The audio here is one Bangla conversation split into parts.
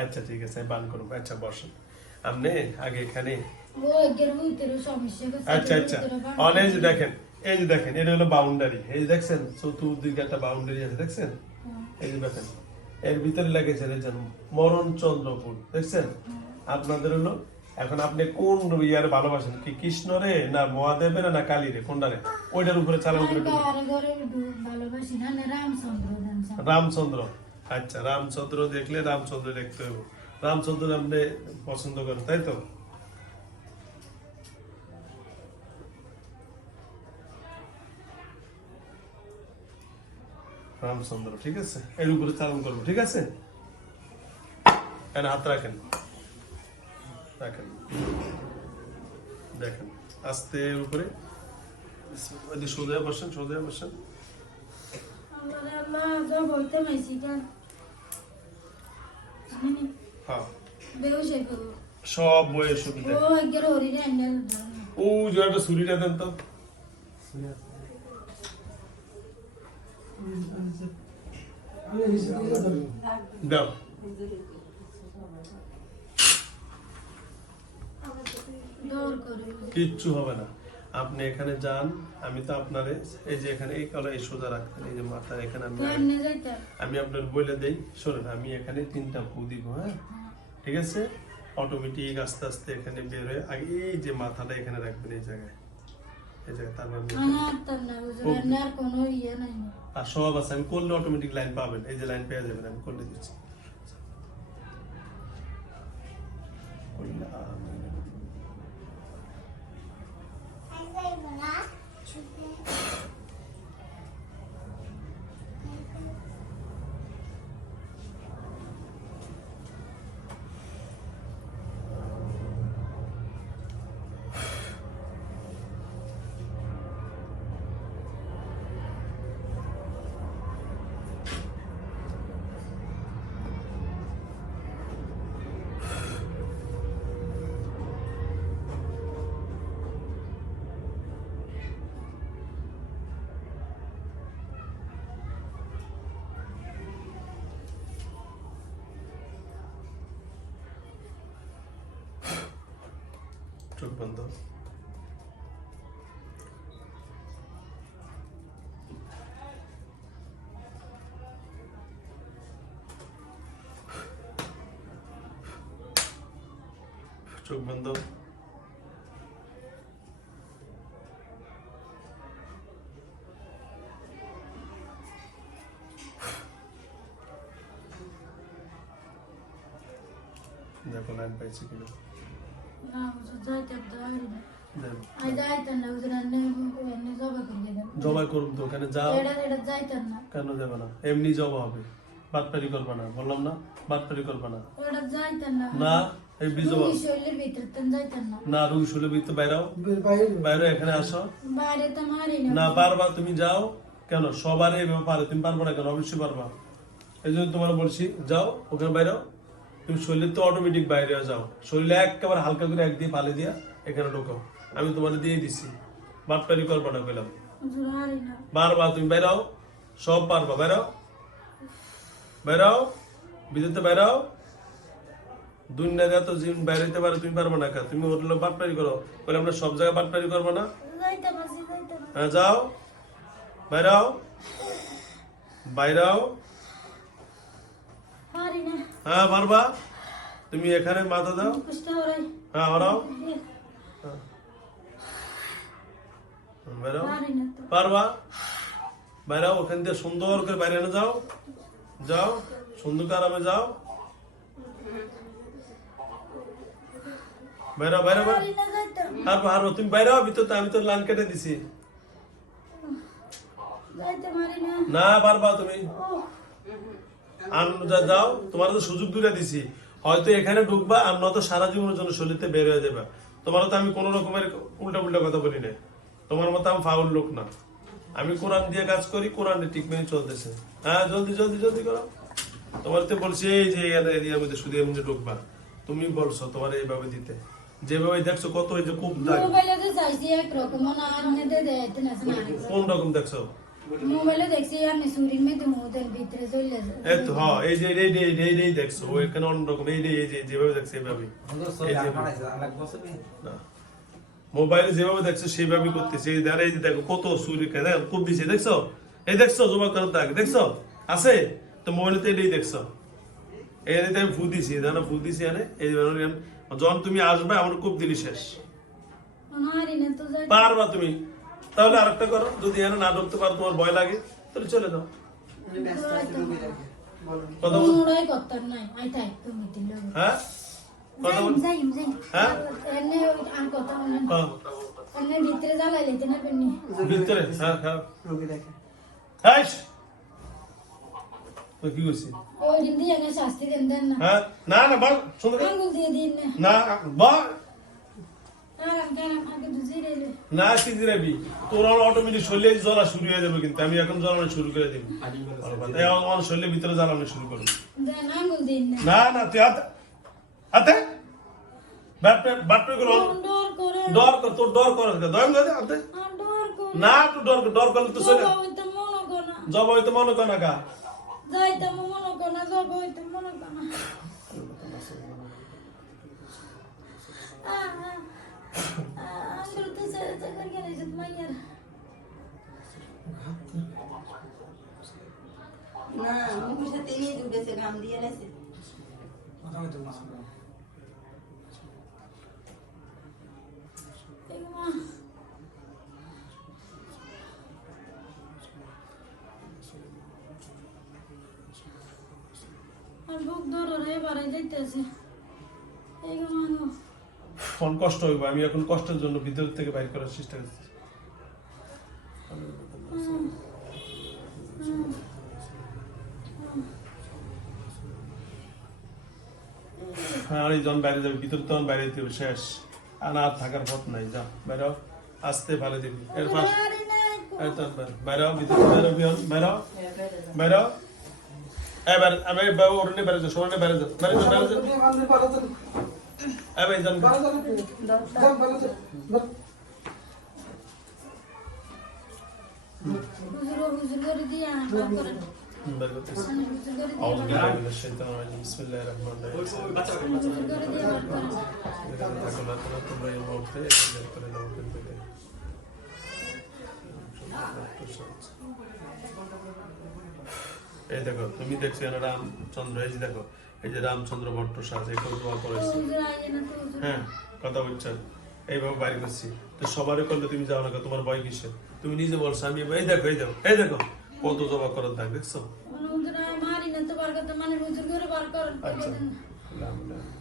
আচ্ছা ঠিক আছে বান করব। আচ্ছা বসেন। আপনি আগে এখানে আচ্ছা আচ্ছা। অনেক দেখেন এই যে দেখেন এটা হলো বাউন্ডারি এই দেখছেন চতুর্দিকে একটা বাউন্ডারি আছে দেখছেন? এই যে দেখেন এর ভিতরে লেগেছে দেখছেন মরণ চন্দ্রপুর দেখছেন? আপনাদের হলো এখন আপনি কোন ইয়ার ভালোবাসেন? কি কৃষ্ণরে না মহাদেবের না কালীরে কোনটারে ওইটার উপরে চালান করে রামচন্দ্র। আচ্ছা রামচন্দ্র দেখলে রামচন্দ্র দেখতে হবে। রামচন্দ্র আপনি পছন্দ করেন, তাই তো? রামচন্দ্র, ঠিক আছে? এর উপরে চালন করব, ঠিক আছে? হাত রাখেন। রাখেন। দেখেন, আস্তে এর উপরে সোজা বসেন সোজা বসেন। বলতে মাইছি কেন হ্যাঁ বেউসে করো সব বইয়ের সুবিধা। ও ছুরিটা দেন তো। দাও। কিচ্ছু হবে না। আপনি এখানে যান আমি তো আপনারে এই যে এখানে এই কালো এই সোজা রাখতেন এই যে মাথা এখানে আমি আমি আপনার বলে দেই। শোনেন আমি এখানে তিনটা ফু দিব হ্যাঁ? ঠিক আছে? অটোমেটিক আস্তে আস্তে এখানে বের হয়ে আগে এই যে মাথাটা এখানে রাখবেন এই জায়গায়। এই জায়গায় তারপর ইয়ে আর সব আছে আমি করলে অটোমেটিক লাইন পাবেন। এই যে লাইন পেয়ে যাবেন আমি করলে দিচ্ছি। চোখ বন্ধ চোখ বন্ধ দেখো লাইন পাইছি কিনা না বুঝো যাইতে দাঁড়ি না জবাই করুন তো, ওখানে যাও। কেন না? এমনি হবে। বললাম না না। না, এই বাইরাও। বাইরে এখানে আসো। না তুমি যাও। কেন? সবার এইভাবে পারে, তুমি পারব না কেন? অবশ্যই পারবা। এই জন্য তোমার বলছি, যাও, ওখানে বাইরেও। তুমি শরীরে তো অটোমেটিক বাইরে যাও। শরীরে একেবারে হালকা করে এক দিয়ে পালে দিয়া এখানে ঢোকাও। আমি তোমার দিয়ে দিছি। বাটপারি করবা না পেলাম বারবার তুমি বেরাও সব পারবা বেরাও। বেরাও বিদেতে বেরাও। দুনিয়াতে এত জিন বেরাইতে পারে তুমি পারবে না কা তুমি ওর বাটপারি করো। বলে আমরা সব জায়গায় বাটপারি করব না। হ্যাঁ যাও। বেরাও। বাইরাও হ্যাঁ পারবা? তুমি এখানে মাথা দাও। হ্যাঁ হরাও না তো। পারবা? বাইরাও ওখান থেকে সুন্দর করে বাইরে এনে যাও। যাও সুন্দর করে আরামে যাও বাইরা বাইরা হারবো হারবো তুমি বাইরে ভিতর আমি তো লাইন কেটে দিছি। না পারবা তুমি। আর যাও তোমার তো সুযোগ দূরে দিছি। হয়তো এখানে ঢুকবা আর নয়তো সারা জীবনের জন্য শরীরতে বের হয়ে যাবে। তোমার তো আমি কোনো রকমের উল্টা উল্টা কথা বলি না তোমার মতো আমি ফাউল লোক না। আমি কোরআন দিয়ে কাজ করি কোরআন ঠিক মেনে চলতেছে। হ্যাঁ জলদি জলদি জলদি করো। তোমার তো বলছি এই যে এরিয়ার মধ্যে শুধু মধ্যে ঢুকবা। তুমি বলছো তোমার এইভাবে দিতে। যেভাবে দেখছ কত এই যে খুব দাগ। কোন রকম দেখছ? মোবাইলে দেখছি আমি সুরির মধ্যে মুদের ভিতরে চলে যায় এই তো হ্যাঁ এই যে এই যে এই যে দেখছ এখানে অন্যরকম এই যে এই যে যেভাবে দেখছে এইভাবে মোবাইলে যেভাবে করতেছে এই দেখো এই যে দেখো কত সুরি কেন খুব দিছে দেখছ এই দেখছ জমা করার দাগ দেখছ আছে তো মোবাইলে তো এটাই দেখছ এখানে আমি ফু দিছি জানো ফু দিছি এনে এই যখন তুমি আসবে আমার খুব দিলি শেষ পারবা তুমি তাহলে আরেকটা করো। যদি এখানে না ঢুকতে পারো তোমার ভয় লাগে তাহলে চলে যাও। কথা বল। মুড়াই করতাম নাই আই থাই তুমি দিল হ্যাঁ? কথা বল। যাই যাই। হ্যাঁ? হ্যাঁ। এনে ভিতরে জ্বালাই লেতে না পেনি। ভিতরে হ্যাঁ হ্যাঁ। হ্যাঁ তো কি করছি ওই দিন দিয়ে শাস্তি দেন দেন না। হ্যাঁ? না না বল শুনতে আঙ্গুল দিয়ে দিন না। না বল আরাম কারাম আগে দুজি রেলে না কি দিরাবি তোর অটোমেটিক শরীরে জ্বলা শুরু হয়ে যাবে কিন্তু, আমি এখন জ্বালানো শুরু করে দিবি। এই আমার শরীরের ভিতরে জ্বালানো শুরু করবি। না না, তুই হাতে হাতে? ডর করে, তোর ডর কর না তুই ডর ডর করলে তো চলে। জবা হইতে মনে কর না কা মনে না মুখের সাথে নিয়ে উঠেছে ঘাম দিয়ে এগুলো আর বুক ধরো রে বাড়াই যাইতেছে। এগুলো কোন কষ্ট হইব, আমি এখন কষ্টের জন্য ভিতর থেকে বাইর করার চেষ্টা করছি হ্যাঁ এই যখন বাইরে যাবে, ভিতর তখন বাইরে দিতে হবে, শেষ। আর আর থাকার পথ নাই, যা, বাইরে। আসতে ভালো দিবি এর পাশ বাইরে ভিতরে বাইরে বাইরে বাইরে এবার আমি বাবু ওরনে বাইরে যাও বাইরে যাও। বাইরে যাও বাইরে যাও। এবার যান হুজুর হুজুর করে দিয়া বার করেন বাইরে করতেছি মানে হুজুর করে দিয়া أعوذ بالله من الشيطان الرجيم بسم الله الرحمن الرحيم হুজুর করে দিয়া বার করেন তোমরা তোমরা এই মুহূর্তে এখানে করে নাও কিন্তু এই দেখো তুমি দেখছো এখানে রামচন্দ্র এই যে দেখো এই যে রামচন্দ্র ভট্ট সাজ এই দোয়া করেছি হ্যাঁ কথা বলছেন। এইভাবে বাড়ি করছি। তো সবারই করলে তুমি যাও না তোমার ভয় কিসে? তুমি নিজে বলছো আমি এই দেখো এই দেখো এই দেখো কত জবা করার দাগ দেখছ? মানে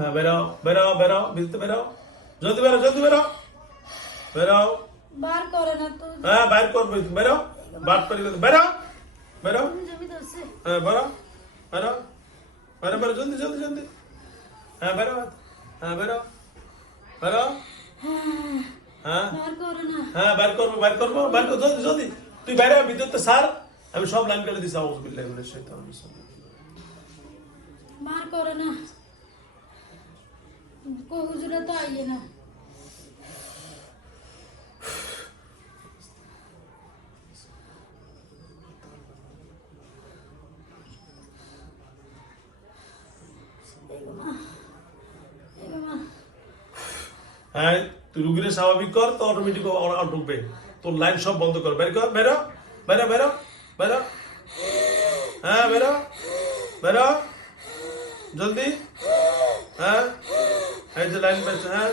হ্যাঁ বেরাও বেরাও বেরাও ভিতরে বেরাও জলদি বেরাও জলদি বেরাও বেরাও বার করে না তো হ্যাঁ বাইর করবে বেরাও বাট করে বেরাও বেরাও হ্যাঁ বেরাও বেরাও বেরাও বেরাও জলদি জলদি জলদি হ্যাঁ বেরাও হ্যাঁ হ্যাঁ বার করে না হ্যাঁ বাইর করব বাইর করব বাইর করব জলদি জলদি তুই বাইরে আয়, ভিতরতে সার আমি সব লাইন করে দিছি আউজ বিল্লাহি মিনাশ শাইতানির রাজিম বার করে না তো আইয়ে না এগুলো এগুলো হ্যাঁ তুই রুগীরে স্বাভাবিক কর, তো অটোমেটিক ঢুকবে। তোর লাইন সব বন্ধ কর। বের কর, বেরো বেরো বেরো বেরো হ্যাঁ বেরো বেরো জলদি। হ্যাঁ। এই যে লাইন বেরছে হ্যাঁ?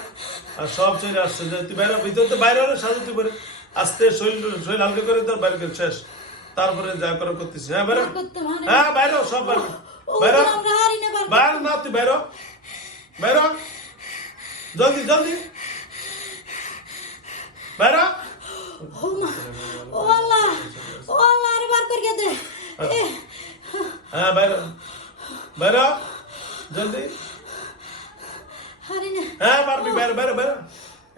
আর সব চলে আসছে। যে তুই ভিতর তো বাইরে হলে সাজু তুই বেরো আস্তে শরীর শরীর হালকা করে তোর বাইরে শেষ। তারপরে যা করে করতেছি। হ্যাঁ মানে হ্যাঁ বাইরে সব বাইরে। বার বাইরে না তুই বেরো বেরো জলদি জলদি। বেরো ও মা ও আল্লাহ ও আল্লাহ আরে বার করে দে হ্যাঁ বেরো বেরো জলদি। হ্যাঁ পারবি বেরো বেরো বেরো।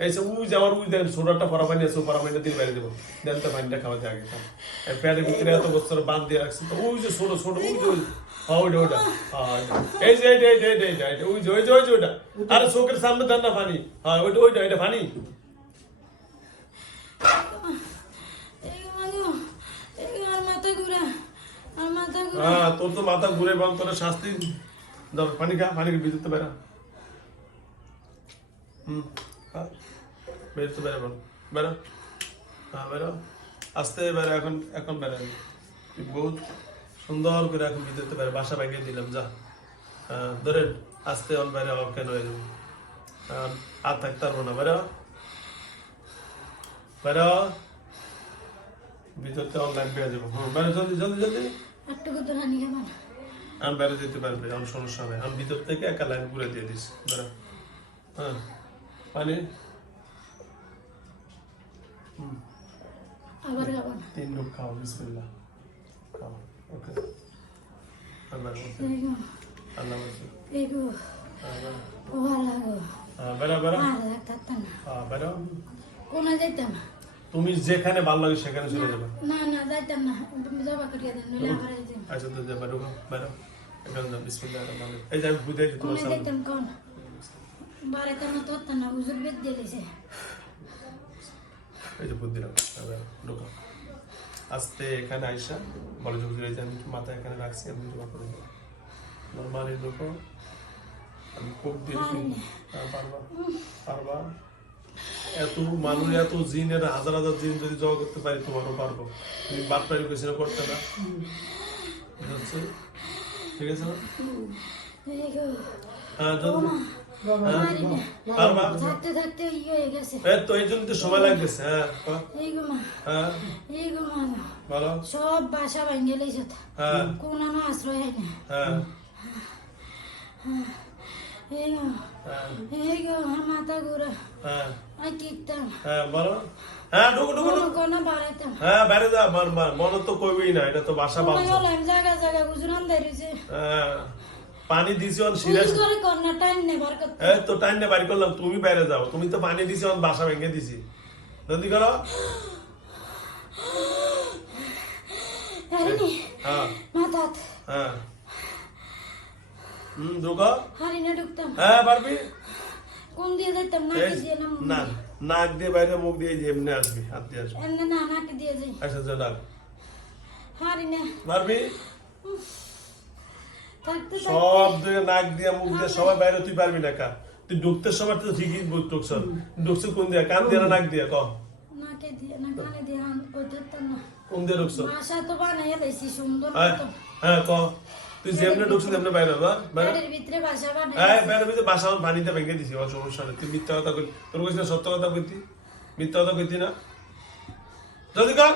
এই যে উই যাওয়ার উই দেন সোডাটা পরা পানি আছে পরা পানিটা দিয়ে বাইরে দেবো। দেন তো পানিটা খাওয়াতে আগে খান। এই প্যাডের ভিতরে এত বছর বাদ দিয়ে রাখছি তো ওই যে ছোট ছোট ওই যে হ্যাঁ ওইটা ওইটা। হ্যাঁ এই যে এইটা এইটা এইটা এইটা এইটা ওই যে ওই যে ওই যে ওইটা। আরে চোখের সামনে দেন না পানি। হ্যাঁ ওইটা ওইটা এটা পানি। হ্যাঁ তোর তো মাথা ঘুরে বল তোর শাস্তি দাও পানি খা পানি ভিতরতে বেরা। হুম খা। বেরোতে বেরা বেরো। হ্যাঁ বেরো। আস্তে বেরো এখন এখন বেরো। বহুত সুন্দর করে এখন ভিতরতে বেরো বাসা ভেঙে দিলাম যা। হ্যাঁ ধরে আস্তে অন বেরো কেন হয়ে যাব হ্যাঁ, আর থাকতে পারব না বেরো। বেরো। ভিতরতে অনলাইন পেয়ে যাব হুম বেরো জলদি জলদি জলদি। তো আমি বাইরে যেতে পারবে আমার সমস্যা হবে। আমি ভিতর থেকে একা লাইন ঘুরে দিয়ে দিস বেরো। হ্যাঁ। পানি? আবার খাবা না। তিন লোক খাও বিসমিল্লাহ। খাও ওকে। আল্লাহ আল্লাহ বলছে এই গো হ্যাঁ। ও আল্লাহ গো। হ্যাঁ, বেরো বেরো। আর থাকতাম না। হ্যাঁ, বেরো। কোনা যাইতাম তুমি যেখানে ভালো লাগে সেখানে চলে যাবে। না না যাইতাম না। তুমি যাবা করিয়া দেন নইলে আবার এই যে আচ্ছা তো যা বেরো বেরো। এখানে বিসমিল্লাহ রহমান রহিম। এই যে আমি বুঝাইছি তোমার কোনে সামনে। যাইতাম কোন? বাড়িতে না না হুজুর বেদ দিয়েছে এই যে বুদ্ধি ঢোকা আস্তে এখানে আইসা এই যে আমি মাথা এখানে রাখছি আমি জমা করে দেবো নর্মালি ঢোকো আমি দিয়েছি হ্যাঁ, পারবা পারবা এত মানুষ এত জিন এর হাজার হাজার জিন যদি জমা করতে পারি তোমারও পারব তুমি বাটপাড়ি পেছনে করতে না ঠিক আছে হ্যাঁ। পারবা থাকতে থাকতে ইয়ে হয়ে গেছে। এই তো এই জন্য তো সময় লাগতেছে হ্যাঁ এই গো মা হ্যাঁ। এই গো মা বলো। সব বাসা ভাঙ্গে লেছে হ্যাঁ। কোন আনো আশ্রয় হয় না। হ্যাঁ। এই গো হ্যাঁ। এই গো আমার মাথা ঘুরা। হ্যাঁ। আমি কিতাম হ্যাঁ বলো। হ্যাঁ ঢুকো ঢুকো ঢুকো। কোনো বাড়াইতাম। হ্যাঁ বাইরে যা মন মন তো কইবই না এটা তো বাসা হলাম জায়গা জায়গা গুজরান দেরিছে হ্যাঁ। পানি দিছি অন এই তো টাইম বাড়ি করলাম তুমি বাইরে যাও। তুমি তো পানি দিছি অন বাসা ভেঙে দিছি। জলদি করো। হ্যাঁ। হ্যাঁ। হুম ঢুকো। হ্যাঁ পারবি? কোন দিয়ে যাইতাম? এই, দিয়ে না মুখ না দিয়ে। নাক দিয়ে বাইরে মুখ দিয়ে এই যে এমনি আসবি হাত দিয়ে আসবি। না নাকি দিয়ে যাই। আচ্ছা যা হারিনে। পারবি? সব দিকে নাক দিয়ে মুখ দিয়ে সবাই বাইরে তুই পারবি না কা তুই ঢুকতে সময় তো ঠিকই ঢুকছ ঢুকছ কোন দিয়ে? কান দিয়ে নাক দিয়ে? ক। দিয়ে কানে দিয়ে দিয়ে ঢুকছ? হ্যাঁ হ্যাঁ ক। তুই যেমনি ঢুকছিস তেমনি বাইরে ভিতরে বাসা হ্যাঁ বানাই বাইরে ভিতরে বাসা পানিতে ভেঙে দিছি আমার সমস্যা নেই। তুই মিথ্যা কথা কই তোর কাছে সত্য কথা কইতি? মিথ্যা কথা কইতি না? জলদি কর।